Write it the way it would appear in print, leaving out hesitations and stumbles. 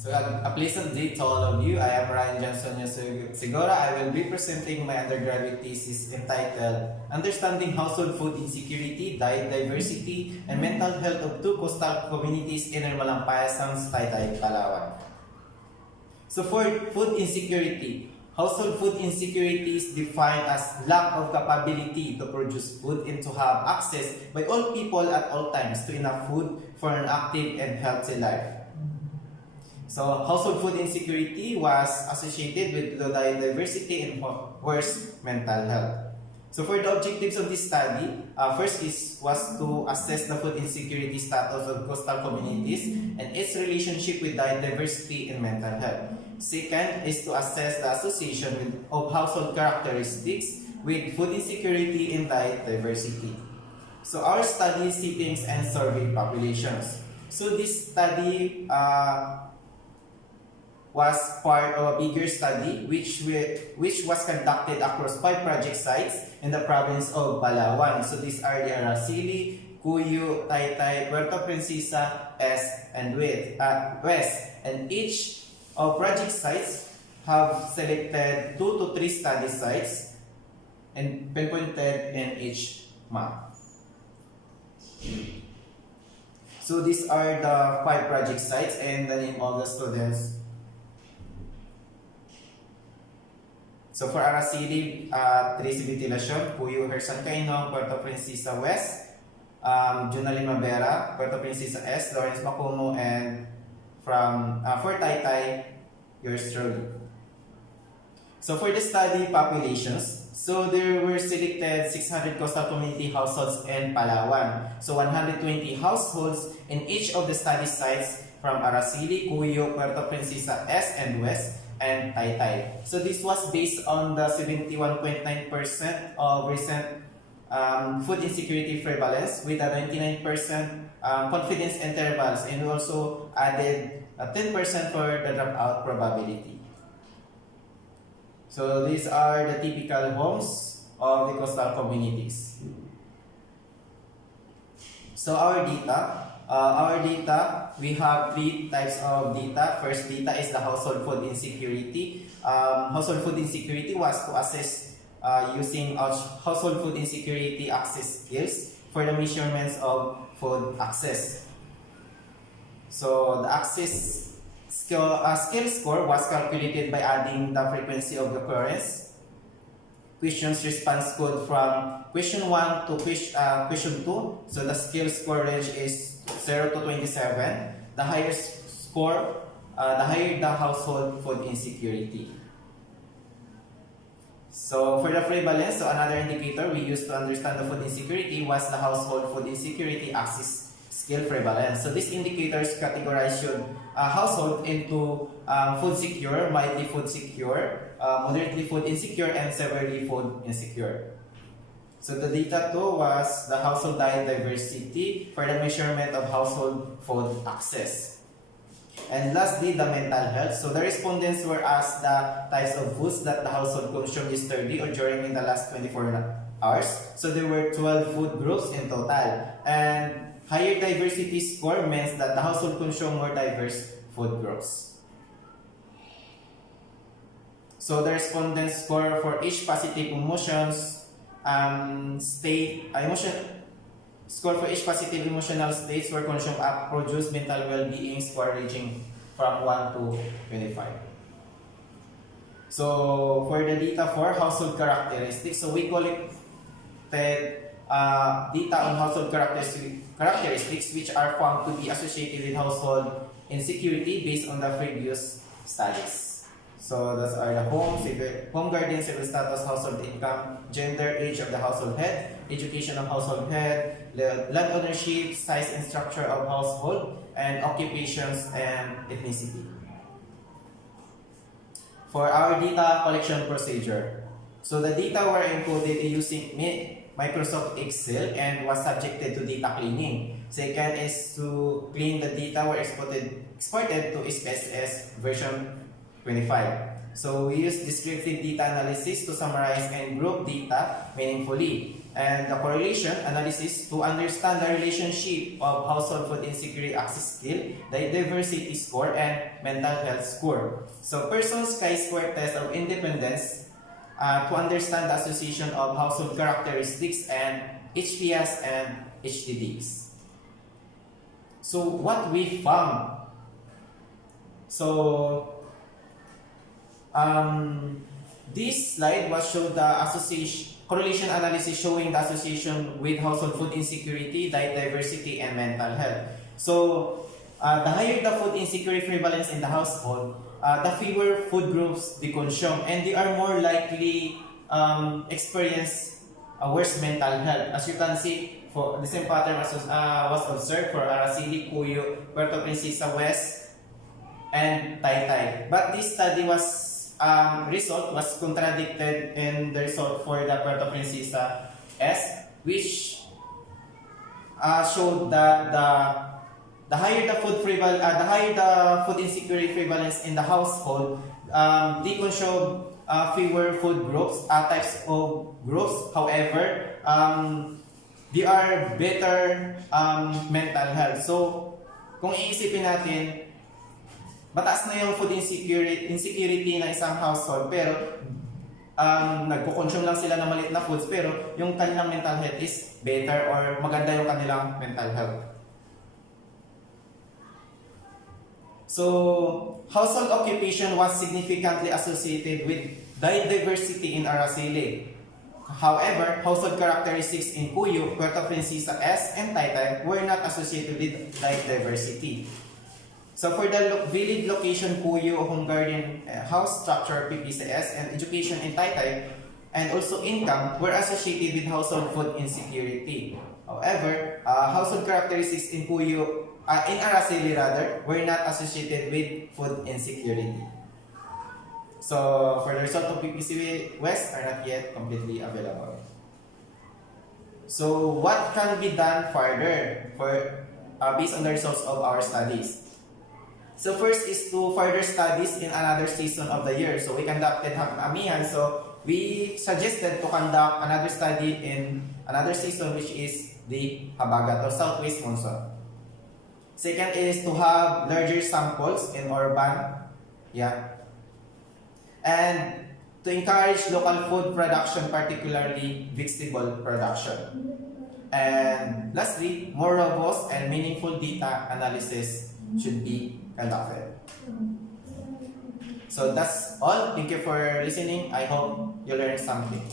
A pleasant day to all of you. I am Ryan Johnson Segura. I will be presenting my undergraduate thesis entitled Understanding Household Food Insecurity, Diet Diversity, and Mental Health of Two Coastal Communities in Malampayasang, Taytay, Palawan. So for food insecurity, household food insecurity is defined as lack of capability to produce food and to have access by all people at all times to enough food for an active and healthy life. So, household food insecurity was associated with low diet diversity and worse mental health. So, for the objectives of this study, first was to assess the food insecurity status of coastal communities and its relationship with diet diversity and mental health. Second is to assess the association of household characteristics with food insecurity and diet diversity. So, our study settings and survey populations. So, this study was part of a bigger study which was conducted across 5 project sites in the province of Palawan. So these are the Araceli, Cuyo, Taytay, Puerto Princesa, S, and West. And each of project sites have selected 2 to 3 study sites and pinpointed in each map. So these are the 5 project sites and the name of the students. So for Araceli, Tracy Vitilacion, Cuyo Hersan Caino, Puerto Princesa West, Junalyn Mabera, Puerto Princesa S, Lawrence Macumo, and for Taytay, yours truly. So for the study populations, so there were selected 600 coastal community households in Palawan. So 120 households in each of the study sites from Araceli, Cuyo, Puerto Princesa S, and West, and Taytay. So this was based on the 71.9% of recent food insecurity prevalence with a 99% confidence intervals, and we also added 10% for the dropout probability. So these are the typical homes of the coastal communities. So our data, we have 3 types of data. First data is the household food insecurity. Household food insecurity was to assess using household food insecurity access skills for the measurements of food access. So the access skill score was calculated by adding the frequency of occurrence, questions response code from question 1 to question 2. So the skill score range is 0 to 27. The higher score, the higher the household food insecurity. So for the prevalence, so another indicator we used to understand the food insecurity was the household food insecurity axis skill prevalence. So these indicators categorize your household into food secure, mildly food secure, moderately food insecure, and severely food insecure. So the data 2 was the household diet diversity for the measurement of household food access. And lastly, the mental health. So the respondents were asked the types of foods that the household consumed yesterday or during in the last 24 hours. So there were 12 food groups in total. And higher diversity score means that the household consumed more diverse food groups. So the respondents score for each positive score for each positive emotional states were consumed up produced mental well-being score ranging from 1 to 25. So for the data for household characteristics, so we collected data on household characteristics which are found to be associated with household insecurity based on the previous studies. So those are the home guardian, civil status, household income, gender, age of the household head, education of household head, land ownership, size and structure of household, and occupations and ethnicity. For our data collection procedure, so the data were encoded using Microsoft Excel and was subjected to data cleaning. Second is to clean the data were exported to SPSS version 25. So we use descriptive data analysis to summarize and group data meaningfully. And the correlation analysis to understand the relationship of household food insecurity access skill, the diversity score, and mental health score. So person's chi-square test of independence to understand the association of household characteristics and HPS and HDDs. So what we found. So this slide was showed the association correlation analysis showing the association with household food insecurity, diet diversity, and mental health. So the higher the food insecurity prevalence in the household, the fewer food groups they consume, and they are more likely experience worse mental health. As you can see, for the same pattern was observed for Araceli, Cuyo, Puerto Princesa West, and Taytay. But this study was result was contradicted in the result for the Puerto Princesa S, which showed that the higher the food insecurity prevalence in the household, they consume fewer food groups, types of groups. However, they are better mental health. So, kung iisipin natin, mataas na yung food insecurity ng isang household, pero nagko-consume lang sila ng maliit na foods, pero yung kanilang mental health is better or maganda yung kanilang mental health. So, household occupation was significantly associated with diet diversity in Araceli. However, household characteristics in Cuyo, Puerto Princesa S, and Taytay were not associated with diet diversity. So for the village location, Cuyo, Hungarian house structure, PPCS, and education in Taytay, and also income were associated with household food insecurity. However, household characteristics in Cuyo, in Araceli rather, were not associated with food insecurity. So for the result of PPC West are not yet completely available. So what can be done further for based on the results of our studies? So first is to further studies in another season of the year. So we conducted Amihan. So we suggested to conduct another study in another season, which is the Habagat or Southwest Monsoon. Second is to have larger samples in urban, and to encourage local food production, particularly vegetable production. And lastly, more robust and meaningful data analysis should be conducted. So that's all. Thank you for listening. I hope you learned something.